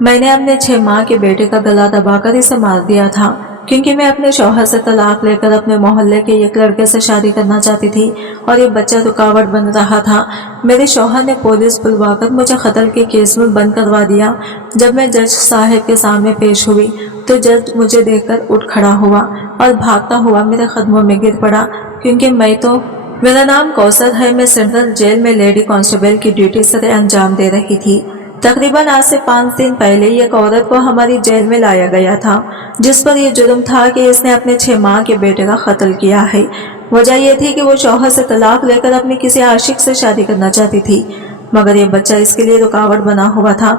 मैंने अपने 6 माह के बेटे का गला दबाकर इसे मार दिया था, क्योंकि मैं अपने शौहर से तलाक लेकर अपने मोहल्ले के एक लड़के से शादी करना चाहती थी और ये बच्चा रुकावट बन रहा था। मेरे शौहर ने पुलिस बुलवाकर मुझे कत्ल के केस में बंद करवा दिया। जब मैं जज साहब के सामने पेश हुई तो जज मुझे देखकर उठ खड़ा हुआ और भागता हुआ मेरे कदमों में गिर पड़ा, क्योंकि मेरा नाम कौसर है। मैं सेंट्रल जेल में लेडी कांस्टेबल की ड्यूटी सर अंजाम दे रही थी। तकरीबन आज से 5 दिन पहले एक औरत को हमारी जेल में लाया गया था, जिस पर यह जुर्म था कि इसने अपने 6 माह के बेटे का कत्ल किया है। वजह यह थी कि वो शौहर से तलाक लेकर अपनी किसी आशिक से शादी करना चाहती थी, मगर यह बच्चा इसके लिए रुकावट बना हुआ था।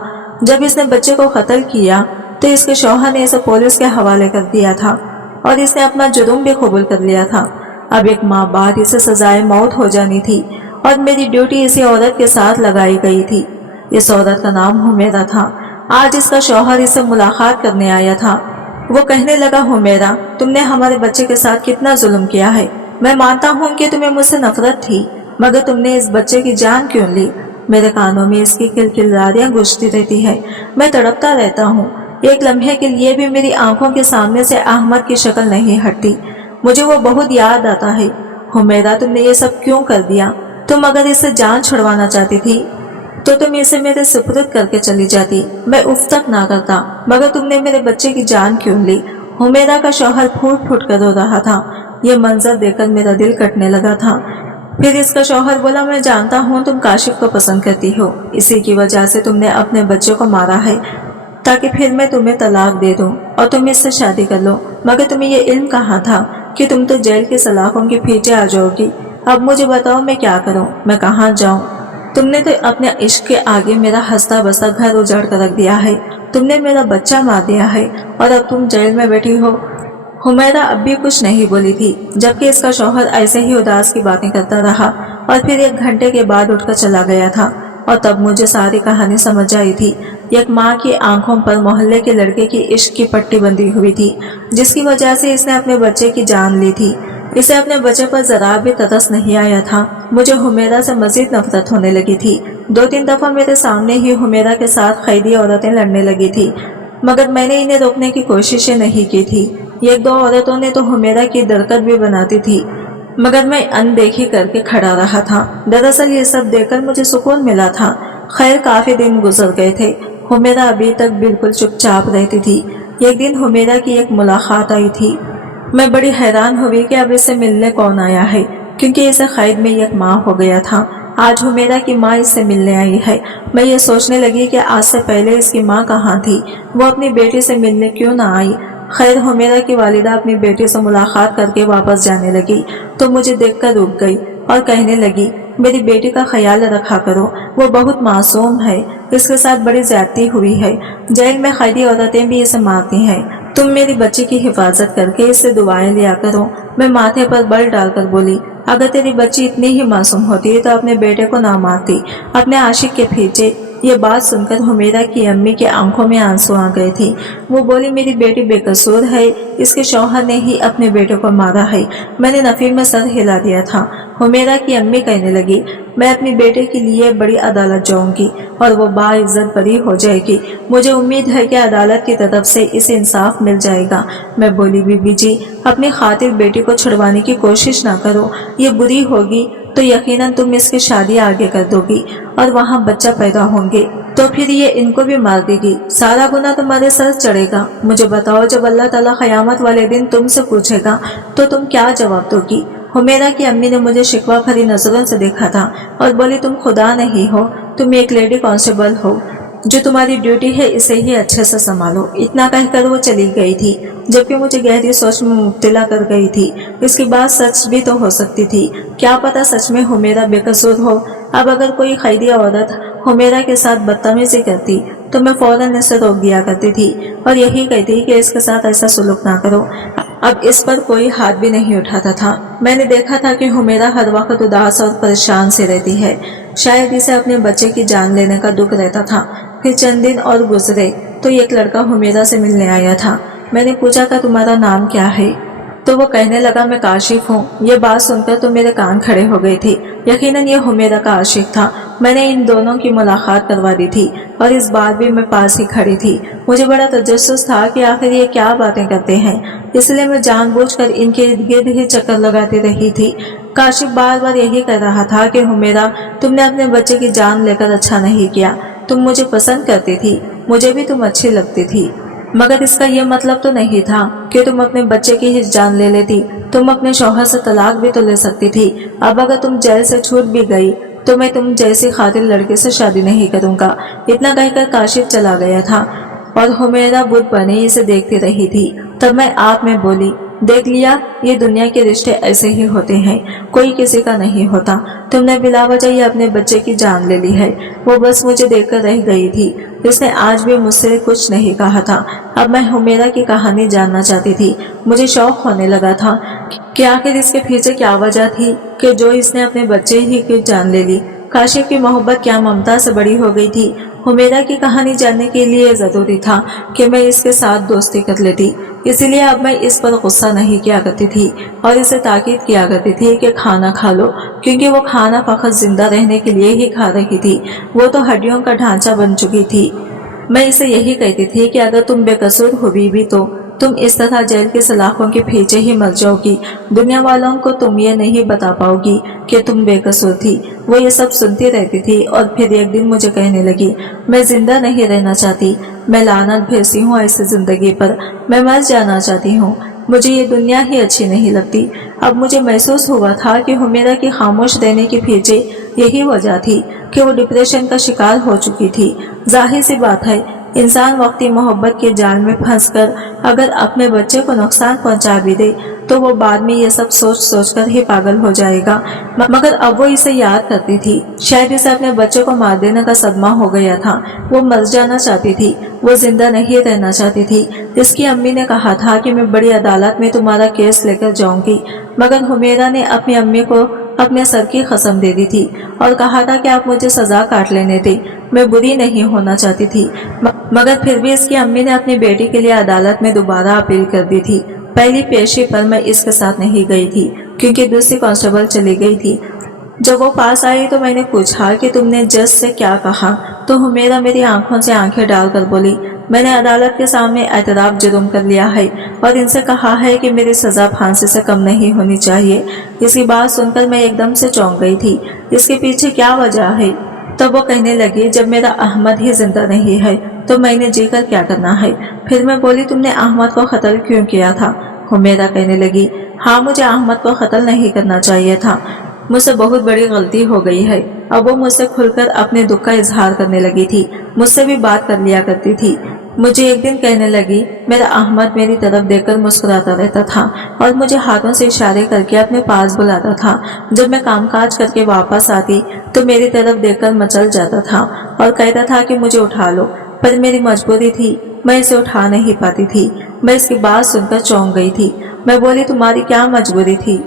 जब इसने बच्चे को कत्ल किया तो इसके शौहर ने इसे पुलिस के हवाले कर दिया था और इसने अपना जुर्म भी कबूल कर लिया था। अब 1 माह बाद इसे सजाए मौत हो जानी थी और मेरी ड्यूटी इसी औरत के साथ लगाई गई थी। इस औरत का नाम हुमैरा था। आज इसका शौहर इससे मुलाकात करने आया था। वो कहने लगा, हुमैरा, तुमने हमारे बच्चे के साथ कितना जुल्म किया है। मैं मानता हूँ कि तुम्हें मुझसे नफरत थी, मगर तुमने इस बच्चे की जान क्यों ली। मेरे कानों में इसकी किलकिलारियां गूंजती रहती है। मैं तड़पता रहता हूँ। एक लम्हे के लिए भी मेरी आंखों के सामने से अहमद की शक्ल नहीं हटती। मुझे वो बहुत याद आता है। हुमैरा, तुमने ये सब क्यों कर दिया। तुम अगर इससे जान छुड़वाना चाहती थी तो तुम इसे मेरे सुपुर्द करके चली जाती। मैं उफ तक ना करता, मगर तुमने मेरे बच्चे की जान क्यों ली। हुमैरा का शौहर फूट फूट कर रो रहा था। यह मंजर देखकर मेरा दिल कटने लगा था। फिर इसका शौहर बोला, मैं जानता हूँ तुम काशिफ को पसंद करती हो, इसी की वजह से तुमने अपने बच्चे को मारा है ताकि फिर मैं तुम्हें तलाक दे दूं और तुम इससे शादी कर लो। मगर तुम्हें ये इल्म कहाँ था कि तुम तो जेल की सलाखों के पीछे आ जाओगी। अब मुझे बताओ, मैं क्या करूं, मैं कहाँ जाऊं। तुमने तो अपने इश्क के आगे मेरा हंसता बसता घर उजाड़ कर रख दिया है। तुमने मेरा बच्चा मार दिया है और अब तुम जेल में बैठी हो। हुमैरा अब भी कुछ नहीं बोली थी, जबकि इसका शौहर ऐसे ही उदास की बातें करता रहा और फिर 1 घंटे के बाद उठकर चला गया था। और तब मुझे सारी कहानी समझ आई थी। एक माँ की आंखों पर मोहल्ले के लड़के की इश्क की पट्टी बंधी हुई थी, जिसकी वजह से इसने अपने बच्चे की जान ली थी। इसे अपने बच्चे पर जरा भी तरस नहीं आया था। मुझे हुमैरा से मजीद नफरत होने लगी थी। 2-3 दफा मेरे सामने ही हुमैरा के साथ कैदी औरतें लड़ने लगी थी, मगर मैंने इन्हें रोकने की कोशिशें नहीं की थी। 1-2 औरतों ने तो हुमैरा की दरकत भी बनाती थी, मगर मैं अनदेखी करके खड़ा रहा था। दरअसल ये सब देखकर मुझे सुकून मिला था। खैर, काफी दिन गुजर गए थे। हुमैरा अभी तक बिल्कुल चुपचाप रहती थी। एक दिन हुमैरा की एक मुलाकात आई थी। मैं बड़ी हैरान हुई कि अब इससे मिलने कौन आया है, क्योंकि इसे कैद में 1 माह हो गया था। आज हुमैरा की माँ इससे मिलने आई है। मैं ये सोचने लगी कि आज से पहले इसकी माँ कहाँ थी, वो अपनी बेटी से मिलने क्यों ना आई। खैर, हुमैरा की वालिदा अपनी बेटी से मुलाकात करके वापस जाने लगी तो मुझे देखकर रुक गई और कहने लगी, मेरी बेटी का ख्याल रखा करो, वो बहुत मासूम है, इसके साथ बड़ी ज्यादती हुई है। जेल में कैदी औरतें भी इसे मारती हैं। तुम मेरी बच्ची की हिफाजत करके इससे दुआएं लिया करो। मैं माथे पर बल डालकर बोली, अगर तेरी बच्ची इतनी ही मासूम होती तो अपने बेटे को ना मारती, अपने आशिक के पीछे। ये बात सुनकर हुमैरा की अम्मी के आंखों में आंसू आ गए थे। वो बोली, मेरी बेटी बेकसूर है, इसके शौहर ने ही अपने बेटे को मारा है। मैंने नफी में सर हिला दिया था। हुमैरा की अम्मी कहने लगी, मैं अपनी बेटे के लिए बड़ी अदालत जाऊंगी और वो बाइज्जत बरी हो जाएगी। मुझे उम्मीद है कि अदालत की तरफ से इसे इंसाफ मिल जाएगा। मैं बोली, बीबी जी, अपनी खातिर बेटी को छुड़वाने की कोशिश ना करो। ये बुरी होगी तो यकीनन तुम इसकी शादी आगे कर दोगी और वहाँ बच्चा पैदा होंगे तो फिर ये इनको भी मार देगी। सारा गुनाह तुम्हारे सर चढ़ेगा। मुझे बताओ, जब अल्लाह ताला क़यामत वाले दिन तुमसे पूछेगा तो तुम क्या जवाब दोगी। हुमैरा की अम्मी ने मुझे शिकवा भरी नजरों से देखा था और बोली, तुम खुदा नहीं हो, तुम एक लेडी कांस्टेबल हो, जो तुम्हारी ड्यूटी है इसे ही अच्छे से संभालो। इतना कहकर वो चली गई थी, जबकि मुझे गहरी सोच में मुब्तला कर गई थी। इसकी बात सच भी तो हो सकती थी, क्या पता सच में हुमैरा बेकसूर हो। अब अगर कोई कैदी औरत हुमैरा के साथ बदतमीजी करती तो मैं फौरन इसे रोक दिया करती थी और यही कहती कि इसके साथ ऐसा सुलूक ना करो। अब इस पर कोई हाथ भी नहीं उठाता था। मैंने देखा था कि हुमैरा हर वक्त उदास और परेशान से रहती है। शायद इसे अपने बच्चे की जान लेने का दुख रहता था। फिर चंद दिन और गुजरे तो एक लड़का हुमैरा से मिलने आया था। मैंने पूछा था, तुम्हारा नाम क्या है? तो वो कहने लगा, मैं काशिफ हूँ। ये बात सुनकर तो मेरे कान खड़े हो गए थे। यकीनन ये हुमैरा का आशिक था। میں نے ان دونوں کی ملاقات کروا دی تھی اور اس بار بھی میں پاس ہی کھڑی تھی۔ مجھے بڑا تجسس تھا کہ آخر یہ کیا باتیں کرتے ہیں، اس لیے میں جان بوجھ کر ان کے ارد گرد ہی چکر لگاتی رہی تھی۔ کاشف بار بار یہی کہہ رہا تھا کہ حمیرہ، تم نے اپنے بچے کی جان لے کر اچھا نہیں کیا، تم مجھے پسند کرتی تھی، مجھے بھی تم اچھی لگتی تھی، مگر اس کا یہ مطلب تو نہیں تھا کہ تم اپنے بچے کی ہی جان لے لیتی، تم اپنے شوہر سے طلاق بھی تو لے سکتی تھی۔ اب اگر تم جیل سے چھوٹ بھی گئی تو میں تم جیسی قاتل لڑکے سے شادی نہیں کروں گا۔ اتنا کہہ کر کاشف چلا گیا تھا اور حمیرہ بت بنے اسے دیکھتی رہی تھی۔ تب میں آپ میں بولی، دیکھ لیا، یہ دنیا کے رشتے ایسے ہی ہوتے ہیں، کوئی کسی کا نہیں ہوتا۔ تم نے بلا وجہ یہ اپنے بچے کی جان لے لی ہے۔ وہ بس مجھے دیکھ کر رہ گئی تھی، اس نے آج بھی مجھ سے کچھ نہیں کہا تھا۔ اب میں حمیرہ کی کہانی جاننا چاہتی تھی۔ مجھے شوق ہونے لگا تھا کہ آخر اس کے پیچھے کیا وجہ تھی کہ جو اس نے اپنے بچے ہی کی جان لے لی۔ کاشف کی محبت کیا ممتا سے بڑی ہو گئی تھی؟ حمیرہ کی کہانی جاننے کے لیے ضروری تھا کہ میں اس کے ساتھ دوستی کر لیتی، اسی لیے اب میں اس پر غصہ نہیں کیا کرتی تھی اور اسے تاکید کیا کرتی تھی کہ کھانا کھا لو، کیونکہ وہ کھانا فقط زندہ رہنے کے لیے ہی کھا رہی تھی، وہ تو ہڈیوں کا ڈھانچہ بن چکی تھی۔ میں اسے یہی کہتی تھی کہ اگر تم بے قصور ہوئی بھی تو تم اس طرح جیل کے سلاخوں کے پیچھے ہی مر جاؤ گی، دنیا والوں کو تم یہ نہیں بتا پاؤ گی کہ تم بے قصور تھی۔ وہ یہ سب سنتی رہتی تھی اور پھر ایک دن مجھے کہنے لگی، میں زندہ نہیں رہنا چاہتی، میں لعنت بھیجتی ہوں ایسی زندگی پر، میں مر جانا چاہتی ہوں، مجھے یہ دنیا ہی اچھی نہیں لگتی۔ اب مجھے محسوس ہوا تھا کہ حمیرہ کی خاموش رہنے کے پیچھے یہی وجہ تھی کہ وہ ڈپریشن کا شکار ہو چکی تھی۔ ظاہر سی بات ہے، انسان وقتی محبت کے جال میں پھنس کر اگر اپنے بچے کو نقصان پہنچا بھی دے تو وہ بعد میں یہ سب سوچ سوچ کر ہی پاگل ہو جائے گا، مگر اب وہ اسے یاد کرتی تھی۔ شاید اسے اپنے بچے کو مار دینے کا صدمہ ہو گیا تھا، وہ مر جانا چاہتی تھی، وہ زندہ نہیں رہنا چاہتی تھی۔ اس کی امی نے کہا تھا کہ میں بڑی عدالت میں تمہارا کیس لے کر جاؤں گی، مگر حمیرہ نے اپنی امی کو اپنے سر کی قسم دے دی تھی اور کہا تھا کہ آپ مجھے سزا کاٹ لینے دیں، میں بری نہیں ہونا چاہتی تھی، مگر پھر بھی اس کی امی نے اپنی بیٹی کے لیے عدالت میں دوبارہ اپیل کر دی تھی۔ پہلی پیشی پر میں اس کے ساتھ نہیں گئی تھی کیونکہ دوسری کانسٹیبل چلی گئی تھی۔ جب وہ پاس آئی تو میں نے پوچھا کہ تم نے جج سے کیا کہا، تو حمیرہ میری آنکھوں سے آنکھیں ڈال کر بولی، میں نے عدالت کے سامنے اعتراف جرم کر لیا ہے اور ان سے کہا ہے کہ میری سزا پھانسی سے کم نہیں ہونی چاہیے۔ اس کی بات سن کر میں ایک دم سے چونک گئی تھی، اس کے پیچھے کیا وجہ ہے؟ تب وہ کہنے لگی، جب میرا احمد ہی زندہ نہیں ہے تو میں نے جی کر کیا کرنا ہے؟ پھر میں بولی، تم نے احمد کو قتل کیوں کیا تھا؟ حمیرہ کہنے لگی، ہاں مجھے احمد کو قتل نہیں کرنا چاہیے تھا، مجھ سے بہت بڑی غلطی ہو گئی ہے۔ اب وہ مجھ سے کھل کر اپنے دکھ کا اظہار کرنے لگی تھی، مجھ سے بھی بات کر لیا کرتی تھی۔ مجھے ایک دن کہنے لگی، میرا احمد میری طرف دیکھ کر مسکراتا رہتا تھا اور مجھے ہاتھوں سے اشارے کر کے اپنے پاس بلاتا تھا۔ جب میں کام کاج کر کے واپس آتی تو میری طرف دیکھ کر مچل جاتا تھا اور کہتا تھا کہ مجھے اٹھا لو، پر میری مجبوری تھی، میں اسے اٹھا نہیں پاتی تھی۔ میں اس کی بات سن کر چونک گئی تھی۔ میں بولی، تمہاری کیا مجبوری تھی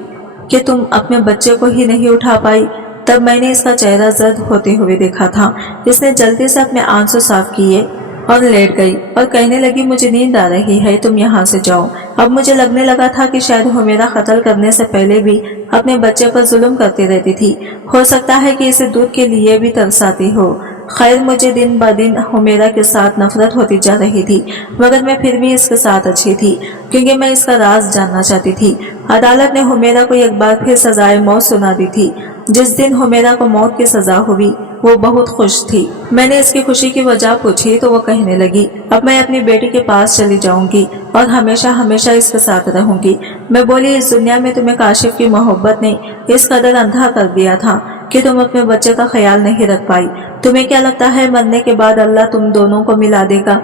کہ تم اپنے بچے کو ہی نہیں اٹھا پائی؟ تب میں نے اس کا چہرہ زرد ہوتے ہوئے دیکھا تھا۔ اس نے جلدی سے اپنے آنسو صاف کیے اور لیٹ گئی اور کہنے لگی، مجھے نیند آ رہی ہے، تم یہاں سے جاؤ۔ اب مجھے لگنے لگا تھا کہ شاید حمیرہ قتل کرنے سے پہلے بھی اپنے بچے پر ظلم کرتی رہتی تھی، ہو سکتا ہے کہ اسے دودھ کے لیے بھی ترس آتی ہو۔ خیر، مجھے دن بہ دن حمیرہ کے ساتھ نفرت ہوتی جا رہی تھی، مگر میں پھر بھی اس کے ساتھ اچھی تھی کیونکہ میں اس کا راز جاننا چاہتی تھی۔ عدالت نے حمیرہ کو ایک بار پھر سزائے موت سنا دی تھی۔ جس دن حمیرہ کو موت کی سزا ہوئی وہ بہت خوش تھی۔ میں نے اس کی خوشی کی وجہ پوچھی تو وہ کہنے لگی، اب میں اپنی بیٹی کے پاس چلی جاؤں گی اور ہمیشہ ہمیشہ اس کے ساتھ رہوں گی۔ میں بولی، اس دنیا میں تمہیں کاشف کی محبت نے اس قدر اندھا کر دیا تھا کہ تم اپنے بچے کا خیال نہیں رکھ پائی، تمہیں کیا لگتا ہے مرنے کے بعد اللہ تم دونوں کو ملا دے گا؟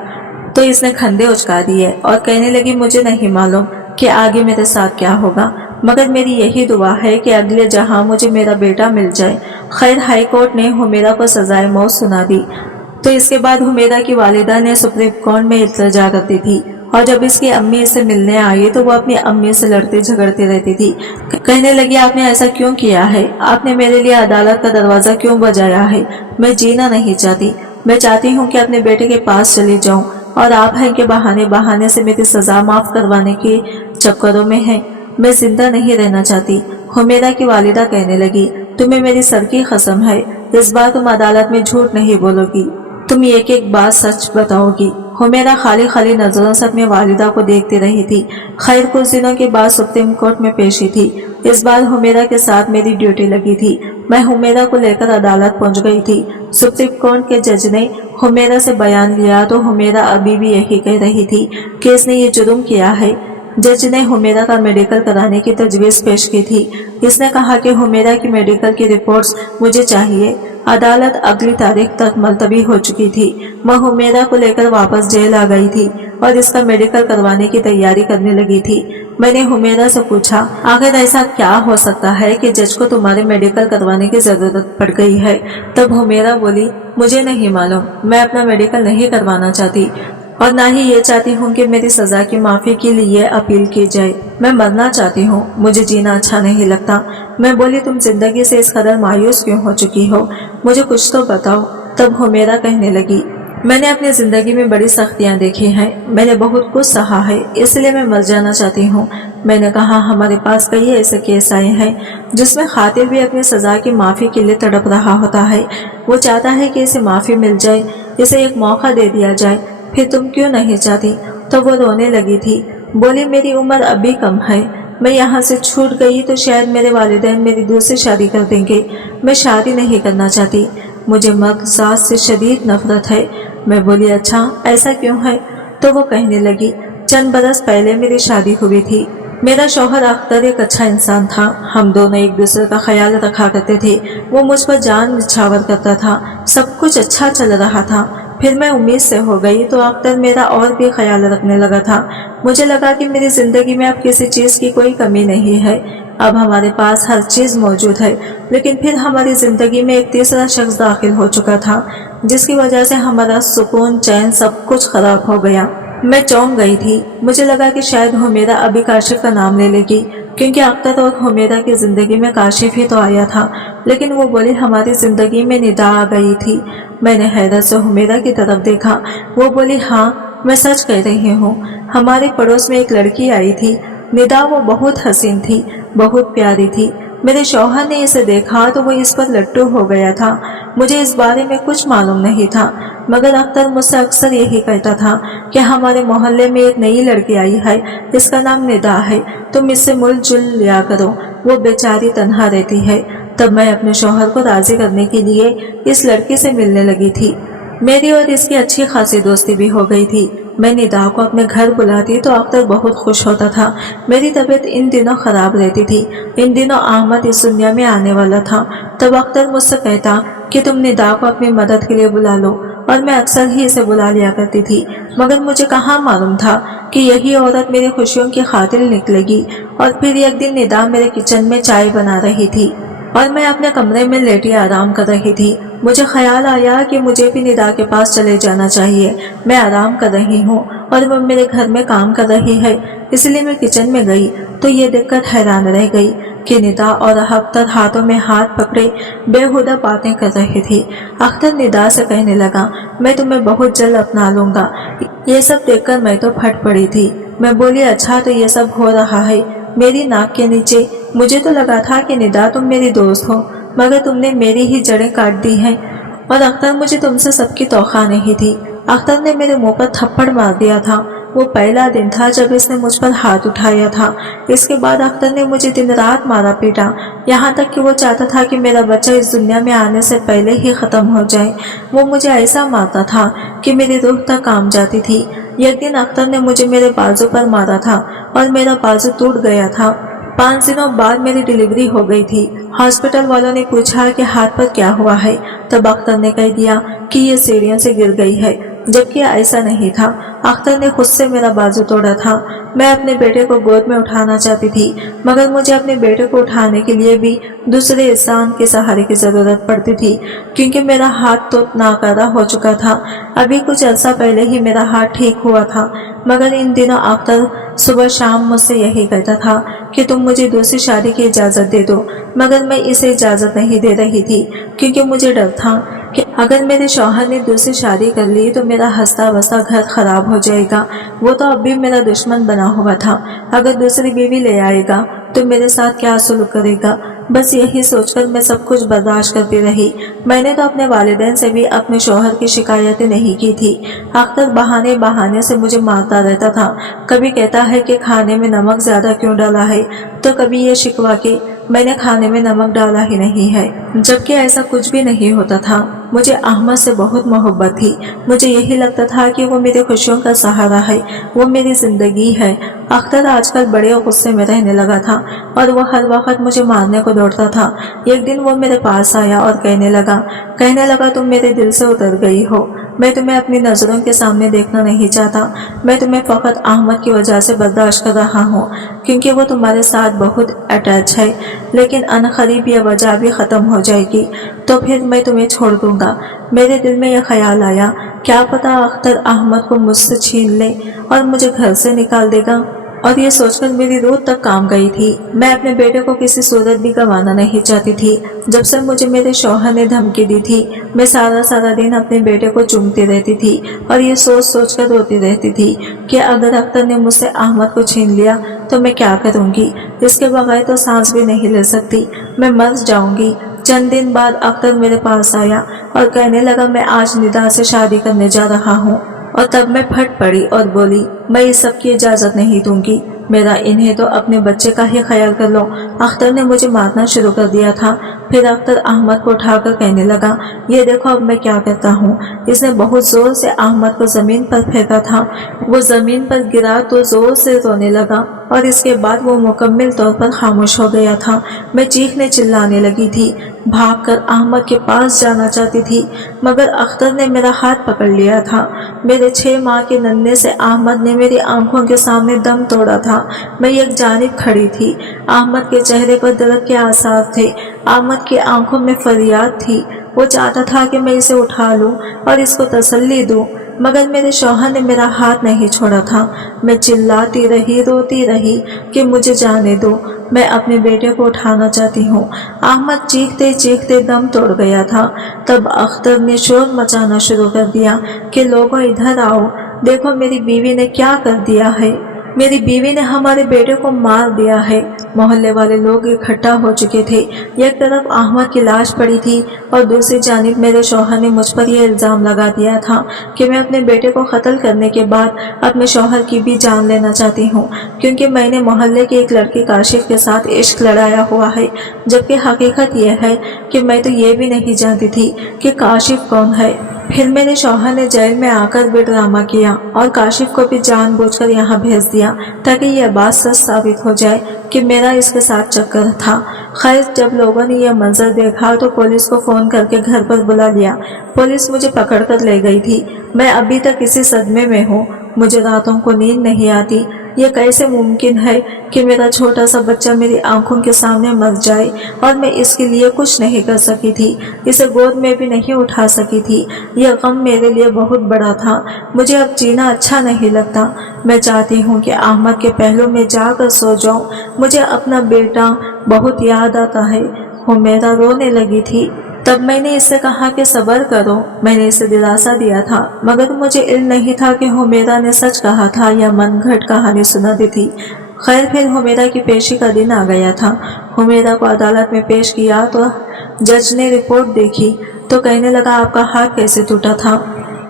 تو اس نے کھندے اچکا دیے اور کہنے لگی، مجھے نہیں معلوم کہ آگے میرے ساتھ کیا ہوگا، مگر میری یہی دعا ہے کہ اگلے جہاں مجھے میرا بیٹا مل جائے۔ خیر، ہائی کورٹ نے حمیرہ کو سزائے موت سنا دی تو اس کے بعد حمیرہ کی والدہ نے سپریم کورٹ میں التجا کر دی تھی، اور جب اس کی امی اسے ملنے آئی تو وہ اپنی امی سے لڑتی جھگڑتی رہتی تھی، کہنے لگی، آپ نے ایسا کیوں کیا ہے؟ آپ نے میرے لیے عدالت کا دروازہ کیوں بجایا ہے؟ میں جینا نہیں چاہتی، میں چاہتی ہوں کہ اپنے بیٹے کے پاس چلی جاؤں، اور آپ ہیں کہ بہانے بہانے سے میری سزا معاف کروانے کے چکروں میں ہیں، میں زندہ نہیں رہنا چاہتی۔ حمیرہ کی والدہ کہنے لگی، تمہیں میری سر کی قسم ہے، इस बार तुम अदालत में झूठ नहीं बोलोगी, तुम एक एक बात सच बताओगी। हुमैरा खाली खाली नजरों से अपनी वालिदा को देखती रही थी। खैर कुछ दिनों के बाद सुप्रीम कोर्ट में पेशी थी। इस बार हुमैरा के साथ मेरी ड्यूटी लगी थी। मैं हुमैरा को लेकर अदालत पहुंच गई थी। सुप्रीम कोर्ट के जज ने हुमैरा से बयान लिया तो हुमैरा अभी भी यही कह रही थी कि इसने ये जुर्म किया है। जज ने हुमैरा का मेडिकल कराने की तजवीज़ पेश की थी। इसने कहा कि हुमैरा की मेडिकल की रिपोर्ट्स मुझे चाहिए। अदालत अगली तारीख तक मुलतवी हो चुकी थी। मैं हुमैरा को लेकर वापस जेल आ गई थी और इसका मेडिकल करवाने की तैयारी करने लगी थी। मैंने हुमैरा से पूछा, आखिर ऐसा क्या हो सकता है कि जज को तुम्हारे मेडिकल करवाने की जरूरत पड़ गई है? तब हुमैरा बोली, मुझे नहीं मालूम, मैं अपना मेडिकल नहीं करवाना चाहती और ना ही ये चाहती हूँ कि मेरी सजा की माफी के लिए अपील की जाए। मैं मरना चाहती हूँ, मुझे जीना अच्छा नहीं लगता। मैं बोली, तुम जिंदगी से इस कदर मायूस क्यों हो चुकी हो? मुझे कुछ तो बताओ। तब हुमैरा कहने लगी, मैंने अपनी जिंदगी में बड़ी सख्तियां देखी हैं, मैंने बहुत कुछ सहा है, इसलिए मैं मर जाना चाहती हूँ। मैंने कहा, हमारे पास कई ऐसे केस आए हैं जिसमें खातिर भी अपनी सजा की माफी के लिए तड़प रहा होता है। वो चाहता है कि इसे माफी मिल जाए, इसे एक मौका दे दिया जाए। फिर तुम क्यों नहीं चाहती? तो वो रोने लगी थी। बोली, मेरी उम्र अभी कम है, मैं यहाँ से छूट गई तो शायद मेरे वालिदैन मेरी दूसरी शादी कर देंगे। मैं शादी नहीं करना चाहती, मुझे मर्द सास से शदीद नफरत है। मैं बोली, अच्छा ऐसा क्यों है? तो वो कहने लगी, चंद बरस पहले मेरी शादी हुई थी। मेरा शौहर अख्तर एक अच्छा इंसान था, हम दोनों एक दूसरे का ख्याल रखा करते थे। वो मुझ पर जान निछावर करता था, सब कुछ अच्छा चल रहा था। फिर मैं उम्मीद से हो गई तो अख्तर मेरा और भी ख्याल रखने लगा था। मुझे लगा कि मेरी जिंदगी में अब किसी चीज की कोई कमी नहीं है, अब हमारे पास हर चीज मौजूद है। लेकिन फिर हमारी जिंदगी में एक तीसरा शख्स दाखिल हो चुका था, जिसकी वजह से हमारा सुकून चैन सब कुछ खराब हो गया। मैं चौंक गई थी। मुझे लगा कि शायद हुमैरा अभी काशिफ का नाम ले लेगी, क्योंकि अख्तर और हुमैरा की जिंदगी में काशिफ ही तो आया था। लेकिन वो बोली, हमारी जिंदगी में निदा आ गई थी। मैंने हैरत से हुमैरा की तरफ देखा। वो बोली, हाँ मैं सच कह रही हूँ, हमारे पड़ोस में एक लड़की आई थी, निदा। वो बहुत हसीन थी, बहुत प्यारी थी। मेरे शौहर ने इसे देखा तो वो इस पर लट्टू हो गया था। मुझे इस बारे में कुछ मालूम नहीं था, मगर अख्तर मुझसे अक्सर यही कहता था कि हमारे मोहल्ले में एक नई लड़की आई है, इसका नाम निदा है, तुम इससे मिलजुल लिया करो, वो बेचारी तन्हा रहती है। तब मैं अपने शौहर को राजी करने के लिए इस लड़की से मिलने लगी थी। मेरी और इसकी अच्छी खासी दोस्ती भी हो गई थी। मैं निदा को अपने घर बुलाती तो अख्तर बहुत खुश होता था। मेरी तबीयत इन दिनों खराब रहती थी। इन दिनों अहमद इस दुनिया में आने वाला था। तब अख्तर मुझसे कहता कि तुम निदा को अपनी मदद के लिए बुला लो, और मैं अक्सर ही इसे बुला लिया करती थी। मगर मुझे कहाँ मालूम था कि यही औरत मेरी खुशियों की खातिर निकलेगी। और फिर एक दिन निदा मेरे किचन में चाय बना रही थी और मैं अपने कमरे में लेटी आराम कर रही थी। मुझे ख्याल आया कि मुझे भी निदा के पास चले जाना चाहिए। मैं आराम कर रही हूँ और वो मेरे घर में काम कर रही है, इसलिए मैं किचन में गई तो ये देखकर हैरान रह गई कि निदा और अख्तर हाथों में हाथ पकड़े बेहुदा बातें कर रही थी। अख्तर निदा से कहने लगा, मैं तुम्हें बहुत जल्द अपना लूंगा। ये सब देखकर मैं तो फट पड़ी थी। मैं बोली, अच्छा तो ये सब हो रहा है मेरी नाक के नीचे? मुझे तो लगा था कि निदा तुम मेरी दोस्त हो, मगर तुमने मेरी ही जड़ें काट दी हैं। और अख्तर, मुझे तुमसे सबकी तौखा नहीं थी। अख्तर ने मेरे मुंह पर थप्पड़ मार दिया था। वो पहला दिन था जब इसने मुझ पर हाथ उठाया था। इसके बाद अख्तर ने मुझे दिन रात मारा पीटा, यहाँ तक कि वो चाहता था कि मेरा बच्चा इस दुनिया में आने से पहले ही खत्म हो जाए। वो मुझे ऐसा मारता था कि मेरी रूह तक काम जाती थी। एक दिन अख्तर ने मुझे मेरे बाजू पर मारा था और मेरा बाजू टूट गया था। 5 दिनों बाद मेरी डिलीवरी हो गई थी। हॉस्पिटल वालों ने पूछा कि हाथ पर क्या हुआ है। तब अख्तर ने कह दिया कि ये सीढ़ियों से गिर गई है, जबकि ऐसा नहीं था। अख्तर ने खुद से मेरा बाजू तोड़ा था। मैं अपने बेटे को गोद में उठाना चाहती थी, मगर मुझे अपने बेटे को उठाने के लिए भी दूसरे इंसान के सहारे की जरूरत पड़ती थी, क्योंकि मेरा हाथ तो नाकारा हो चुका था। अभी कुछ अर्सा पहले ही मेरा हाथ ठीक हुआ था, मगर इन दिनों अख्तर सुबह शाम मुझसे यही कहता था कि तुम मुझे दूसरी शादी की इजाज़त दे दो। मगर मैं इसे इजाज़त नहीं दे रही थी, क्योंकि मुझे डर था कि अगर मेरे शौहर ने दूसरी शादी कर ली तो मेरा हंसता बसता घर खराब हो जाएगा। वो तो अब भी मेरा दुश्मन बना हुआ था। अगर दूसरी बीवी ले आएगा तो मेरे साथ क्या सुलूक करेगा। बस यही सोचकर मैं सब कुछ बर्दाश्त करती रही। मैंने तो अपने वालिदैन से भी अपने शौहर की शिकायतें नहीं की थी। अख्तर बहाने बहाने से मुझे मारता रहता था। कभी कहता है कि खाने में नमक ज्यादा क्यों डाला है, तो कभी ये शिकवा कि मैंने खाने में नमक डाला ही नहीं है, जबकि ऐसा कुछ भी नहीं होता था। मुझे अहमद से बहुत मोहब्बत थी। मुझे यही लगता था कि वो मेरी खुशियों का सहारा है, वो मेरी जिंदगी है। अख्तर आजकल बड़े गुस्से में रहने लगा था और वो हर वक्त मुझे मारने को दौड़ता था। एक दिन वो मेरे पास आया और कहने लगा तुम मेरे दिल से उतर गई हो। मैं तुम्हें अपनी नज़रों के सामने देखना नहीं चाहता। मैं तुम्हें फ़कत अहमद की वजह से बर्दाश्त कर रहा हूँ, क्योंकि वो तुम्हारे साथ बहुत अटैच है। लेकिन अनक़रीब यह वजह भी ख़त्म हो जाएगी, तो फिर मैं तुम्हें छोड़ दूँगा। मेरे दिल में यह ख्याल आया, क्या पता अख्तर अहमद को मुझसे छीन ले और मुझे घर से निकाल देगा। और ये सोचकर मेरी रूह तक काम गई थी। मैं अपने बेटे को किसी सूरत भी गंवाना नहीं चाहती थी। जब से मुझे मेरे शौहर ने धमकी दी थी, मैं सारा दिन अपने बेटे को चूमती रहती थी और ये सोच कर रोती रहती थी कि अगर अख्तर ने मुझसे अहमद को छीन लिया तो मैं क्या करूँगी। इसके बगैर तो सांस भी नहीं ले सकती, मैं मर जाऊँगी। चंद दिन बाद अख्तर मेरे पास आया और कहने लगा मैं आज निदा से शादी करने जा रहा हूँ। और तब मैं फट पड़ी और बोली, मैं इस सब की इजाज़त नहीं दूंगी। मेरा इन्हें तो अपने बच्चे का ही ख्याल कर लो। अख्तर ने मुझे मारना शुरू कर दिया था। फिर अख्तर अहमद को उठाकर कहने लगा, ये देखो अब मैं क्या करता हूँ। इसने बहुत जोर से अहमद को जमीन पर फेंका था। वो जमीन पर गिरा तो जोर से रोने लगा और इसके बाद वो मुकम्मल तौर पर खामोश हो गया था। मैं चीखने चिल्लाने लगी थी, भागकर अहमद के पास जाना चाहती थी, मगर अख्तर ने मेरा हाथ पकड़ लिया था। मेरे 6 माह के नन्हे से अहमद ने मेरी आंखों के सामने दम तोड़ा था। मैं एक जानिब खड़ी थी। अहमद के चेहरे पर दर्द के आसार थे। अहमद की आंखों में फरियाद थी। वो चाहता था कि मैं इसे उठा लूं और इसको तसल्ली दूं, मगर मेरे शौहर ने मेरा हाथ नहीं छोड़ा था। मैं चिल्लाती रही, रोती रही कि मुझे जाने दो, मैं अपने बेटे को उठाना चाहती हूँ। अहमद चीखते चीखते दम तोड़ गया था। तब अख्तर ने शोर मचाना शुरू कर दिया कि लोगों इधर आओ, देखो मेरी बीवी ने क्या कर दिया है। मेरी बीवी ने हमारे बेटे को मार दिया है। मोहल्ले वाले लोग इकट्ठा हो चुके थे। एक तरफ अहमद की लाश पड़ी थी और दूसरी जानिब मेरे शौहर ने मुझ पर यह इल्ज़ाम लगा दिया था कि मैं अपने बेटे को कत्ल करने के बाद अपने शौहर की भी जान लेना चाहती हूँ, क्योंकि मैंने मोहल्ले के एक लड़की काशिफ के साथ इश्क लड़ाया हुआ है। जबकि हकीकत यह है कि मैं तो ये भी नहीं जानती थी कि काशिफ कौन है। फिर मेरे शौहर ने जेल में आकर भी ड्रामा किया और काशिफ को भी जानबूझकर यहाँ भेज दिया ताकि यह बात सच साबित हो जाए कि मेरा इसके साथ चक्कर था। खैर, जब लोगों ने यह मंजर देखा तो पुलिस को फ़ोन करके घर पर बुला लिया। पुलिस मुझे पकड़कर ले गई थी। मैं अभी तक इसी सदमे में हूँ। मुझे रातों को नींद नहीं आती। ये कैसे मुमकिन है कि मेरा छोटा सा बच्चा मेरी आंखों के सामने मर जाए और मैं इसके लिए कुछ नहीं कर सकी थी, इसे गोद में भी नहीं उठा सकी थी। यह गम मेरे लिए बहुत बड़ा था। मुझे अब जीना अच्छा नहीं लगता। मैं चाहती हूँ कि अहमद के पहलू में जाकर सो जाऊँ। मुझे अपना बेटा बहुत याद आता है। हुमैरा रोने लगी थी। तब मैंने इससे कहा कि सब्र करो। मैंने इसे दिलासा दिया था, मगर मुझे इल्म नहीं था कि हुमैरा ने सच कहा था या मनगढ़ंत कहानी सुना दी थी। खैर, फिर हुमैरा की पेशी का दिन आ गया था। हुमैरा को अदालत में पेश किया तो जज ने रिपोर्ट देखी तो कहने लगा, आपका हाथ कैसे टूटा था।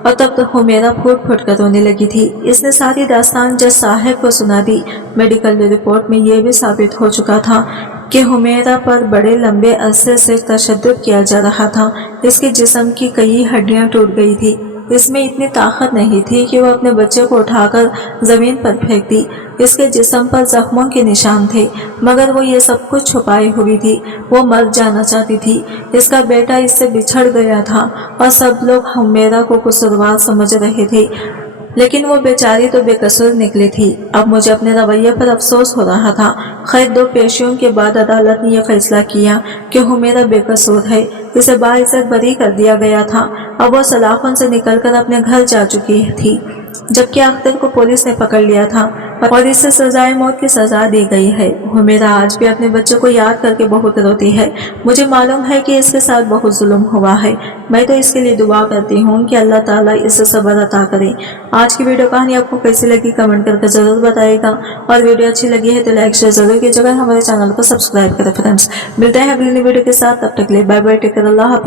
और तब तो हुमैरा फूट फूट कर रोने लगी थी। इसने सारी दास्तान जज साहब को सुना दी। मेडिकल रिपोर्ट में यह भी साबित हो चुका था कि हुमैरा पर बड़े लंबे अरसे से तशद्दुद किया जा रहा था। इसके जिस्म की कई हड्डियां टूट गई थी। इसमें इतनी ताकत नहीं थी कि वो अपने बच्चे को उठाकर जमीन पर फेंक दी। इसके जिस्म पर जख्मों के निशान थे, मगर वो ये सब कुछ छुपाई हुई थी। वो मर जाना चाहती थी। इसका बेटा इससे बिछड़ गया था और सब लोग हुमैरा को कसूरवार समझ रहे थे, लेकिन वो बेचारी तो बेकसूर निकली थी। अब मुझे अपने रवैये पर अफसोस हो रहा था। खैर, 2 पेशियों के बाद अदालत ने यह फैसला किया कि हुमैरा बेकसूर है। इसे बाइज्जत बरी कर दिया गया था। अब वो सलाखों से निकलकर अपने घर जा चुकी थी। जबकि अख्तर को पुलिस ने पकड़ लिया था और इसे सजाए मौत की सजा दी गई है। हुमेरा आज भी अपने बच्चों को याद करके बहुत रोती है। मुझे मालूम है कि इसके साथ बहुत जुल्म हुआ है। मैं तो इसके लिए दुआ करती हूँ कि अल्लाह ताला इसे सब्र अता करे। आज की वीडियो कहानी आपको कैसी लगी कमेंट करके जरूर बताइएगा और वीडियो अच्छी लगी है तो लाइक शेयर जरूर कीजिएगा। हमारे चैनल को सब्सक्राइब करें फ्रेंड्स। मिलते हैं अगली वीडियो के साथ, तब तक के लिए बाय बाय, टेक केयर, अल्लाह हाफिज़।